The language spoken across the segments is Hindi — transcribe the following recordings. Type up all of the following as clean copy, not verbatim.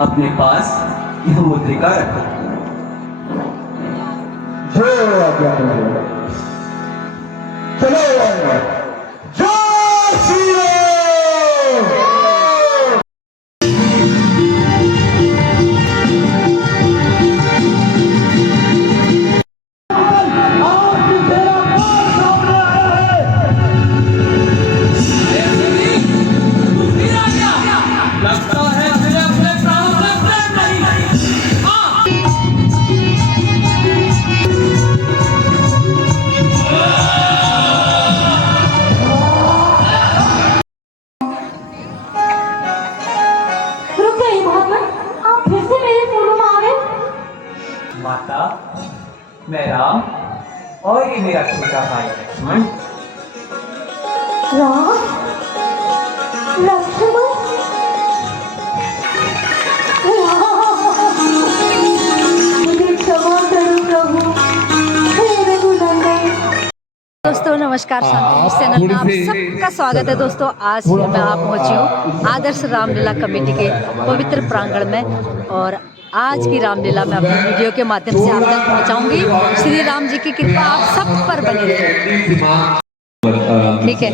अपने पास यह मुद्रिका रखो। जो आज्ञा करो। चलो जय श्री राम। माता, मैं राम और ये मेरा छोटा भाई लक्ष्मण। राम, लक्ष्मण, मुझे क्षमा करो प्रभु, हे रघुनंदन। दोस्तों नमस्कार, शांति चैनल में आप सबका स्वागत है। दोस्तों आज मैं आप पहुंची हूँ आदर्श रामलीला कमेटी के पवित्र प्रांगण में, और आज की रामलीला मैं अपनी वीडियो के माध्यम से आप तक पहुंचाऊंगी। श्री राम जी की कृपा आप सब पर बनी रहे। ठीक है।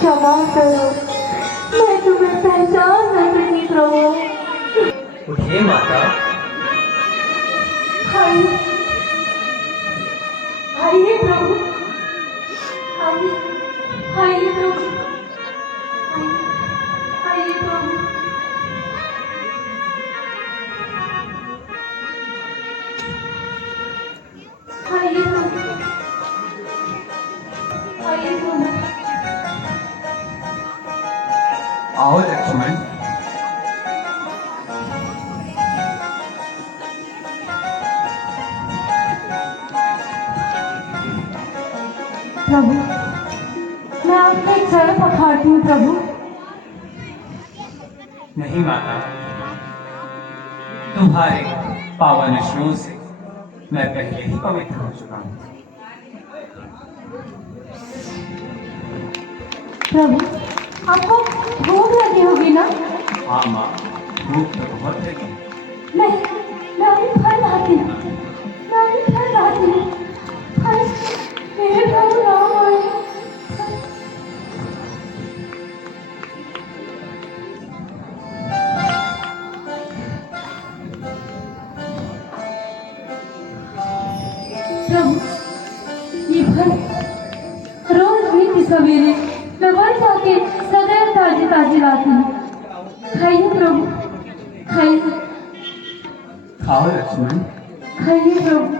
क्षमा करो, मैं तुम्हें पहचान न सकी प्रभु। उठिए माता। आइए प्रभु, आइए आइए प्रभु, आइए प्रभु। आइए प्रभु, आइए प्रभु। आओ लक्ष्मण। प्रभु, मैं आपके चरण पखारती हूँ प्रभु। नहीं माता, तुम्हारे पावन अश्रुओं से मैं पहले ही पवित्र हो चुका हूँ। प्रभु, आपको भूख लगी होगी ना? हाँ माँ, भूख तो बहुत लगी। मैं अभी फल लाती हूँ। फल मेरे प्रभु राम आए। प्रभु, ये फल रोज भी सवेरे मैं वन जाके सदैव ताजी ताजी लाती हूँ। खाइए प्रभु, खाइए। खाओ लक्ष्मण। खाइए प्रभु।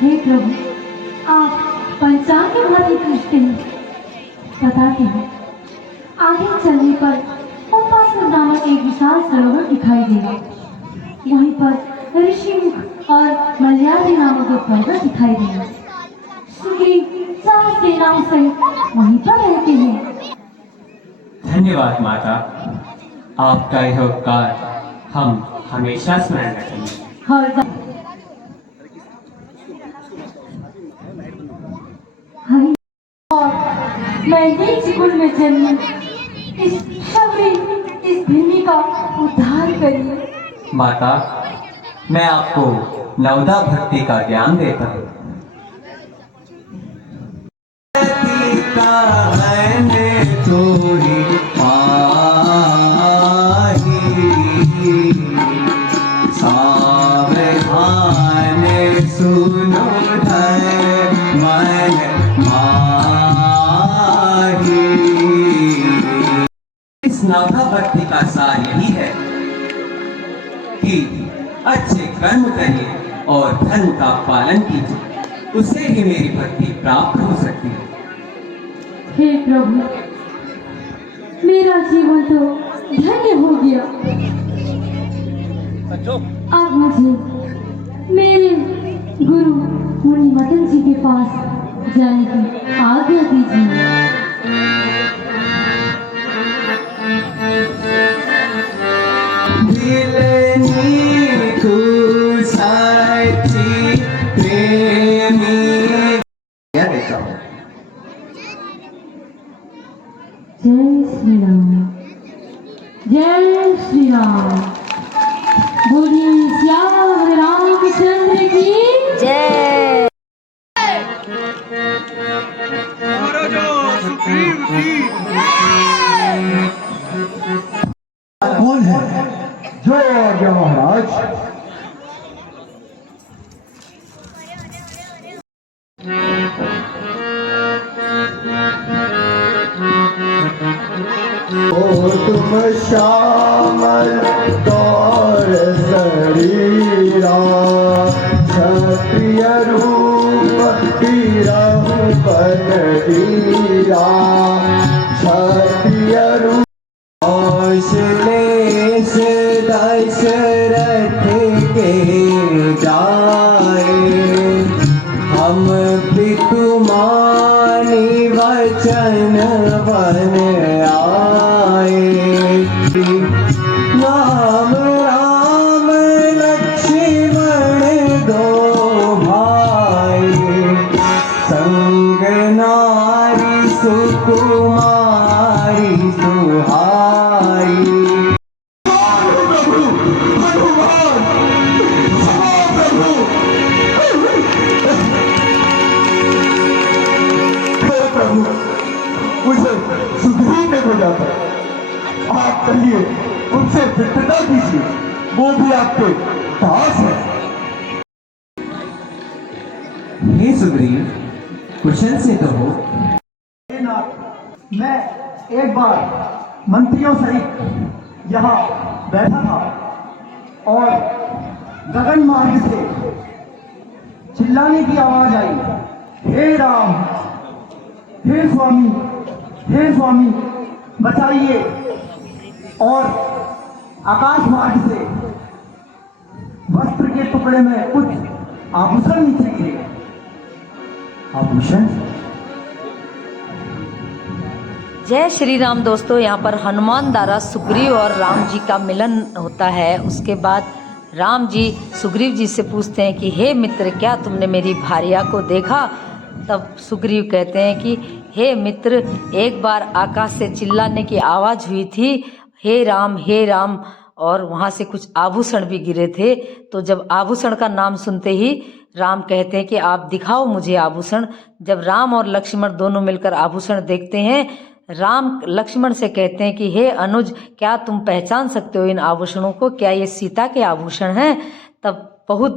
हे प्रभु, आप पंचांग के भांति पूछते हैं। बताते हैं, आगे चलने पर पंपासुर नामक एक विशाल सरोवर दिखाई देगा। वहीं पर ऋषिमुख और मल्यादी नामक एक पर्वत दिखाई देगा। सुग्रीव 4 सेनाओं सहित वहीं पर रहते हैं। धन्यवाद माता, आपका यह उपकार हम हमेशा स्मरण रखेंगे। और मैं नीच कुल में जन्मी, इस शबरी, इस भूमि का उद्धार करिए। माता, मैं आपको नवदा भक्ति का ज्ञान देता हूँ। सुनो मन माही। इस नवदा भक्ति का सार यही है कि अच्छे कर्म करिए और धर्म का पालन कीजिए, उसे ही मेरी भक्ति प्राप्त हो सकती है। हे प्रभु, मेरा जीवन तो धन्य हो गया। अब मुझे मेरे गुरु मुनि मदन जी के पास जाने की आज्ञा दीजिए। जय श्री राम, जय श्री राम। बोलिए श्याम रामचंद्र की जय। कौन है? जो आज्ञा महाराज। ओ तुम श्यामल गौर शरीरा, क्षत्रिय रूप तिरहु पद दीरा, क्षत्रिय रूप कौशलेश दशरथ के जाए, हम पितु मानी वचन बन आए। राम राम लक्ष्मण दो भाई, संग नारी सुकुमारी सुहाई। मुझे सुग्रीव ने खोजा था, आप कहिए उनसे मित्रता कीजिए, वो भी आपके दास है। हे सुग्रीव, कुशल से तो हो। मैं एक बार मंत्रियों सहित यहाँ बैठा था और गगन मार्ग से चिल्लाने की आवाज आई, हे राम, हे स्वामी बचाइए। और आकाश मार्ग से वस्त्र के टुकड़े में कुछ आभूषण नीचे गिरे। आभूषण? जय श्री राम। दोस्तों, यहाँ पर हनुमान द्वारा सुग्रीव और राम जी का मिलन होता है। उसके बाद राम जी सुग्रीव जी से पूछते हैं कि हे मित्र, क्या तुमने मेरी भार्या को देखा? तब सुग्रीव कहते हैं कि हे मित्र, एक बार आकाश से चिल्लाने की आवाज़ हुई थी, हे राम, और वहाँ से कुछ आभूषण भी गिरे थे। तो जब आभूषण का नाम सुनते ही राम कहते हैं कि आप दिखाओ मुझे आभूषण। जब राम और लक्ष्मण दोनों मिलकर आभूषण देखते हैं, राम लक्ष्मण से कहते हैं कि हे अनुज, क्या तुम पहचान सकते हो इन आभूषणों को? क्या ये सीता के आभूषण हैं? तब बहुत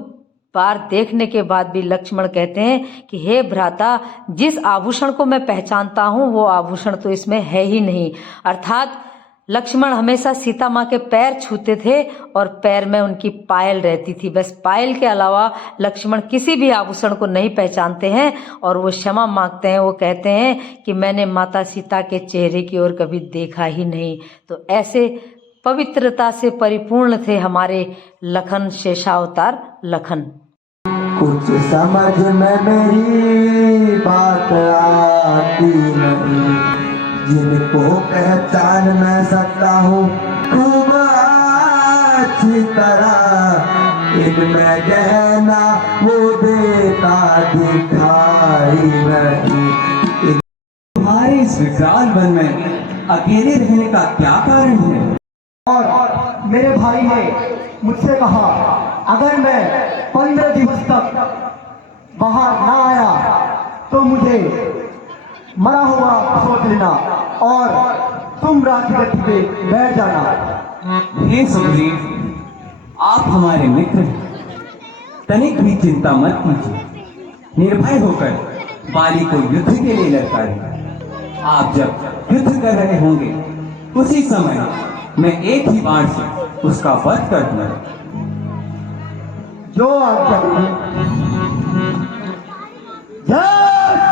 बार देखने के बाद भी लक्ष्मण कहते हैं कि हे भ्राता, जिस आभूषण को मैं पहचानता हूँ वो आभूषण तो इसमें है ही नहीं। अर्थात लक्ष्मण हमेशा सीता माँ के पैर छूते थे और पैर में उनकी पायल रहती थी। बस पायल के अलावा लक्ष्मण किसी भी आभूषण को नहीं पहचानते हैं और वो क्षमा मांगते हैं। वो कहते हैं कि मैंने माता सीता के चेहरे की ओर कभी देखा ही नहीं। तो ऐसे पवित्रता से परिपूर्ण थे हमारे लखन, शेषावतार लखन। कुछ समझ में मेरी बात आती नहीं, जिनको पहचान मैं सकता हूँ खूब अच्छी तरह, इनमें गहना वो देता दिखाई नहीं। तुम्हारे इस विकराल वन में अकेले रहने का क्या कारण है? और मेरे भाई ने मुझसे कहा, अगर मैं 15 दिवस तक बाहर ना आया तो मुझे मरा हुआ सोच लेना और तुम राजगद्दी पे बैठ जाना। हे सुग्रीव, आप हमारे मित्र हैं, तनिक भी चिंता मत कीजिए। निर्भय होकर बाली को युद्ध के लिए ललकारिए। आप जब युद्ध कर रहे होंगे उसी समय मैं एक ही बाण से उसका वध कर दूंगा। जो आज्ञा जय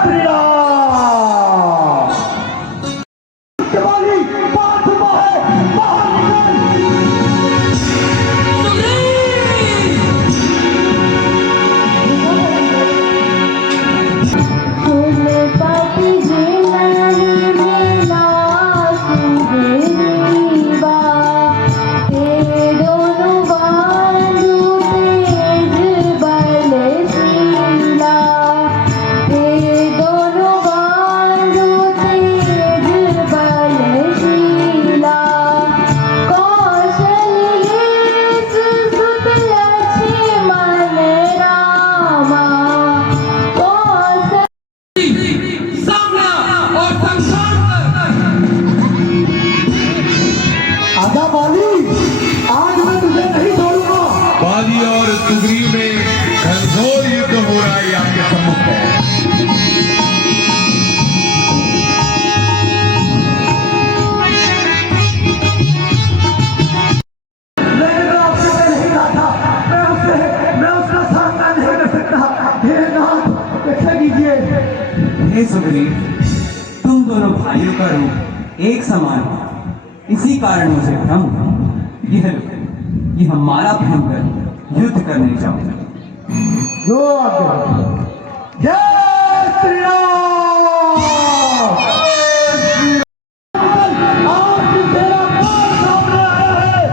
श्री राम। बाली और सुग्रीव में घनघोर युद्ध हो रहा है आपके सम्मुख है। मैंने आपसे नहीं कहा था, मैं उसका सामना नहीं कर सकता। हे नाथ, रक्षा कीजिए। हे सुग्रीव, तुम दोनों भाइयों का रूप एक समान है, इसी कारण मुझे भ्रम यह माला पहनकर युद्ध करने जाऊंगा। जो आज्ञा। जय श्री राम। आज तेरा कौन सामने आया है?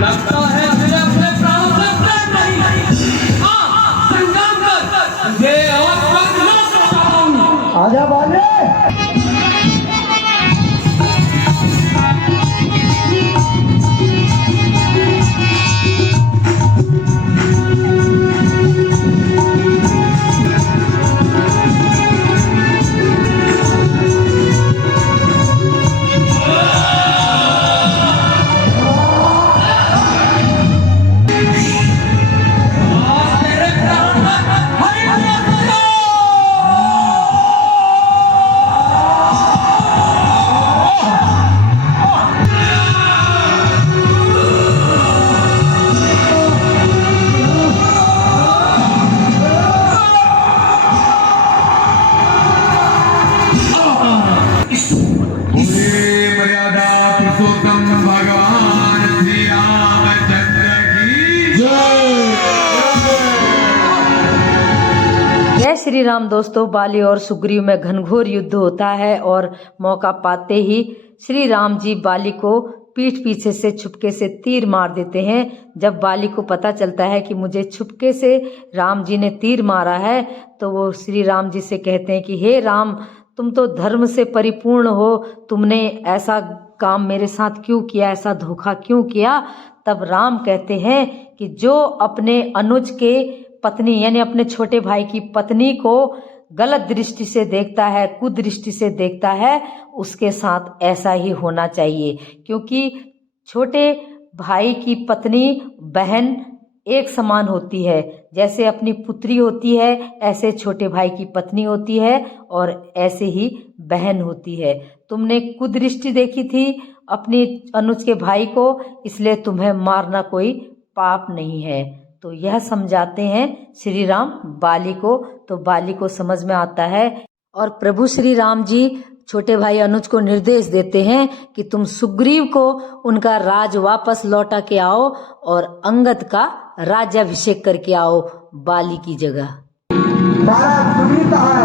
लगता है मुझे अपने प्राणों से प्रेम नहीं। हाँ, संग्राम कर, ये और वक्त न सताऊं। आजा बाले। श्री राम दोस्तों, बाली और सुग्रीव में घनघोर युद्ध होता है और मौका पाते ही श्री राम जी बाली को पीठ पीछे से छुपके से तीर मार देते हैं। जब बाली को पता चलता है कि मुझे छुपके से राम जी ने तीर मारा है तो वो श्री राम जी से कहते हैं कि हे राम, तुम तो धर्म से परिपूर्ण हो, तुमने ऐसा काम मेरे साथ क्यों किया, ऐसा धोखा क्यों किया। तब राम कहते हैं कि जो अपने अनुज के पत्नी यानी अपने छोटे भाई की पत्नी को गलत दृष्टि से देखता है, कुदृष्टि से देखता है, उसके साथ ऐसा ही होना चाहिए। क्योंकि छोटे भाई की पत्नी बहन एक समान होती है, जैसे अपनी पुत्री होती है ऐसे छोटे भाई की पत्नी होती है और ऐसे ही बहन होती है। तुमने कुदृष्टि देखी थी अपनी अनुज के भाई को, इसलिए तुम्हें मारना कोई पाप नहीं है। तो यह समझाते हैं श्री राम बाली को, तो बाली को समझ में आता है और प्रभु श्री राम जी छोटे भाई अनुज को निर्देश देते हैं कि तुम सुग्रीव को उनका राज वापस लौटा के आओ और अंगद का राज्याभिषेक करके आओ बाली की जगह। महाराज सुग्रीव कहाँ है?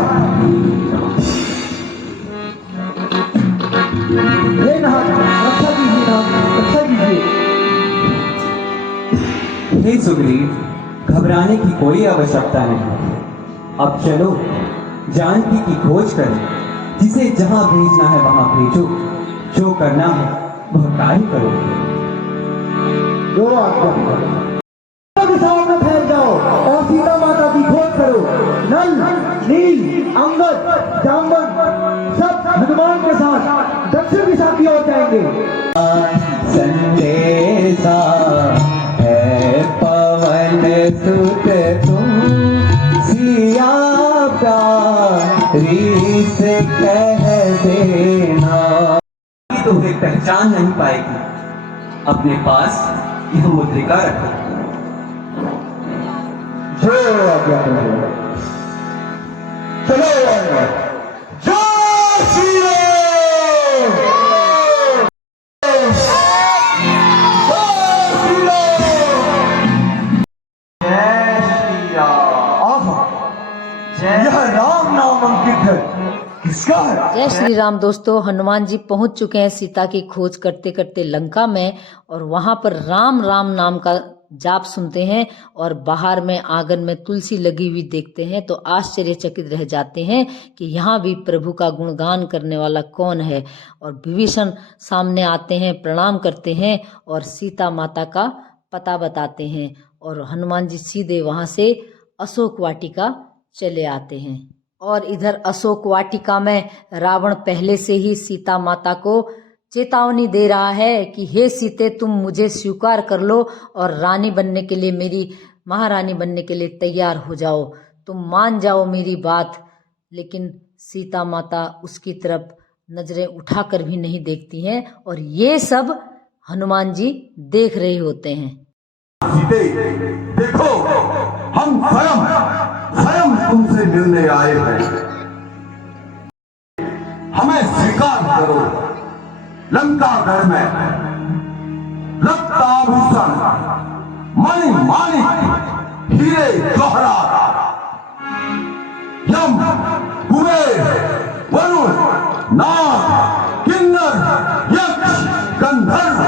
ये रक्षा कीजिए, रक्षा कीजिए। हे सुग्रीव, घबराने की कोई आवश्यकता नहीं। अब चलो जानकी की खोज करें, जिसे जहां भेजना है वहां भेजो, जो करना है वह कार्य करो। जो आज्ञा के सामने फैल जाओ और सीता माता की खोज करो। नल, नील, अंगद, जाम्बन सब हनुमान के साथ दक्षिण दिशा की ओर जाएंगे। संदेशा है पवन सुत तुम, सिया प्यारी से कह देना। तुम्हें पहचान नहीं पाएगी, अपने पास यह मुद्रिका रखो। जो आज्ञा करो। चलो जय श्री राम। यह राम नाम अंकित है, किसका है? जय श्री राम दोस्तों, हनुमान जी पहुंच चुके हैं सीता की खोज करते करते लंका में और वहां पर राम राम नाम का जाप सुनते हैं और बाहर में आंगन में तुलसी लगी हुई देखते हैं तो आश्चर्यचकित रह जाते हैं कि यहाँ भी प्रभु का गुणगान करने वाला कौन है। और विभीषण सामने आते हैं, प्रणाम करते हैं और सीता माता का पता बताते हैं और हनुमान जी सीधे वहां से अशोक वाटिका चले आते हैं। और इधर अशोक वाटिका में रावण पहले से ही सीता माता को चेतावनी दे रहा है कि हे सीते, तुम मुझे स्वीकार कर लो और रानी बनने के लिए, मेरी महारानी बनने के लिए तैयार हो जाओ, तुम मान जाओ मेरी बात। लेकिन सीता माता उसकी तरफ नजरें उठाकर भी नहीं देखती हैं और ये सब हनुमान जी देख रहे होते हैं। सीते, देखो हम स्वयं तुमसे मिलने आए हैं, हमें स्वीकार करो। लंकागढ़ में रत्नाभूषण, मणि माणिक, हीरे जवाहरात, यम, कुबेर, वरुण, नाग, किन्नर, यक्ष, गंधर्व,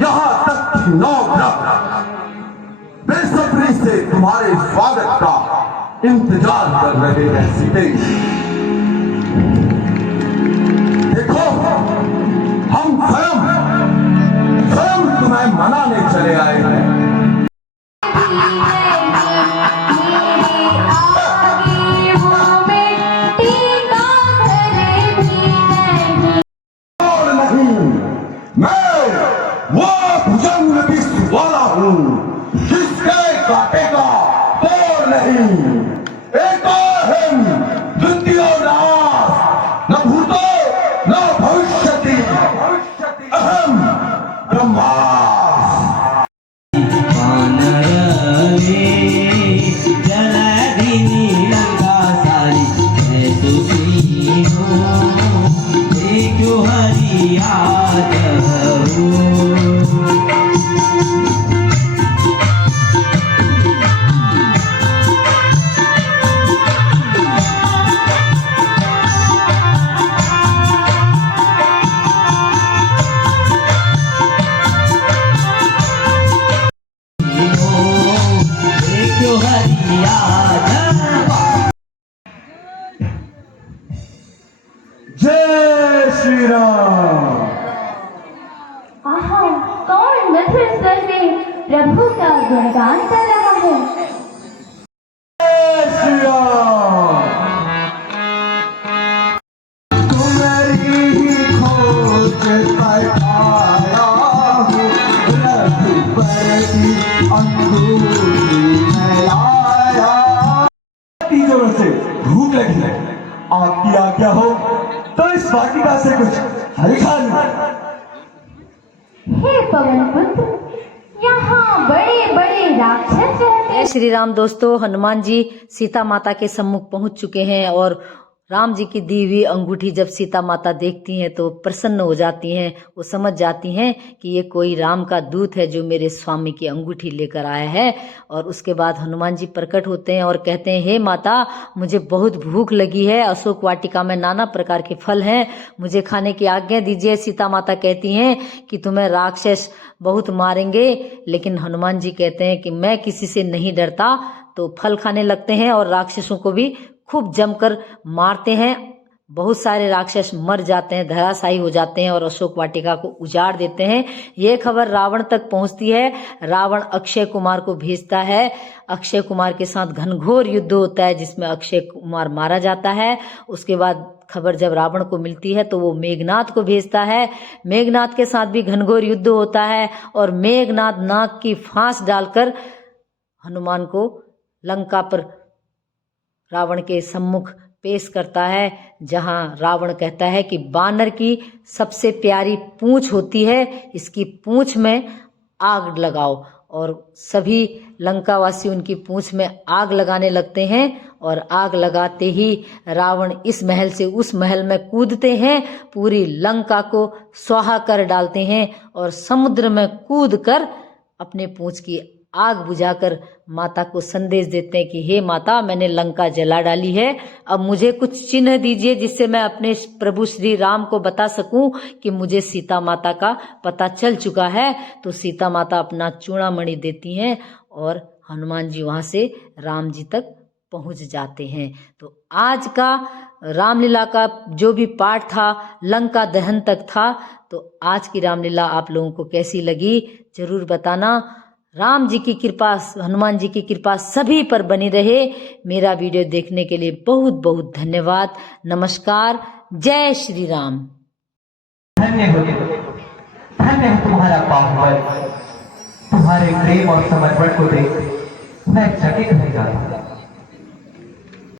यहाँ तक कि 9 ग्रह बेसब्री से तुम्हारे स्वागत का इंतजार कर रहे हैं। सीते, देखो हम स्वयं तुम्हें मनाने चले आए हैं। और नहीं, मैं वो भुजंग विश्व वाला हूँ जिसके काटे का तोड़ नहीं। एक अहम, द्वितीय नाश, न भूतो न भविष्यति, अहम ब्रह्मास्त्र। में प्रभु का गुणगान कर रहा है। श्री राम। तुम्हारी ही खोज पर आया हूँ, रघुबर की अंगूठी मैं लाया। इतनी जोर से भूख लगी है, आपकी आज्ञा हो तो इस वाटिका से कुछ हल खा लूं। हे पवन पुत्र, यहाँ बड़े बड़े राक्षस रहते जय श्री राम। दोस्तों, हनुमान जी सीता माता के सम्मुख पहुंच चुके हैं और राम जी की दी हुई अंगूठी जब सीता माता देखती हैं तो प्रसन्न हो जाती हैं। वो समझ जाती हैं कि ये कोई राम का दूत है जो मेरे स्वामी की अंगूठी लेकर आया है। और उसके बाद हनुमान जी प्रकट होते हैं और कहते हैं, हे माता, मुझे बहुत भूख लगी है, अशोक वाटिका में नाना प्रकार के फल हैं, मुझे खाने की आज्ञा दीजिए। सीता माता कहती हैं कि तुम्हें राक्षस बहुत मारेंगे, लेकिन हनुमान जी कहते हैं कि मैं किसी से नहीं डरता। तो फल खाने लगते हैं और राक्षसों को भी खूब जमकर मारते हैं। बहुत सारे राक्षस मर जाते हैं, धराशायी हो जाते हैं और अशोक वाटिका को उजाड़ देते हैं। ये खबर रावण तक पहुंचती है। रावण अक्षय कुमार को भेजता है। अक्षय कुमार के साथ घनघोर युद्ध होता है जिसमें अक्षय कुमार मारा जाता है। उसके बाद खबर जब रावण को मिलती है तो वो मेघनाद को भेजता है। मेघनाद के साथ भी घनघोर युद्ध होता है और मेघनाद नाग की फांस डालकर हनुमान को लंका पर रावण के सम्मुख पेश करता है, जहां रावण कहता है कि बानर की सबसे प्यारी पूंछ होती है, इसकी पूंछ में आग लगाओ। और सभी लंकावासी उनकी पूंछ में आग लगाने लगते हैं और आग लगाते ही रावण इस महल से उस महल में कूदते हैं, पूरी लंका को स्वाहा कर डालते हैं और समुद्र में कूदकर अपने पूंछ की आग बुझाकर माता को संदेश देते हैं कि हे माता, मैंने लंका जला डाली है, अब मुझे कुछ चिन्ह दीजिए जिससे मैं अपने प्रभु श्री राम को बता सकूं कि मुझे सीता माता का पता चल चुका है। तो सीता माता अपना चूड़ामणि देती हैं और हनुमान जी वहां से राम जी तक पहुंच जाते हैं। तो आज का रामलीला का जो भी पाठ था, लंका दहन तक था। तो आज की रामलीला आप लोगों को कैसी लगी जरूर बताना। राम जी की कृपा, हनुमान जी की कृपा सभी पर बनी रहे। मेरा वीडियो देखने के लिए बहुत बहुत धन्यवाद। नमस्कार। जय श्री राम। धन्य हो तुम्हारा बाहुबल, तुम्हारे प्रेम और समर्पण को देख मैं चकित हो जाता।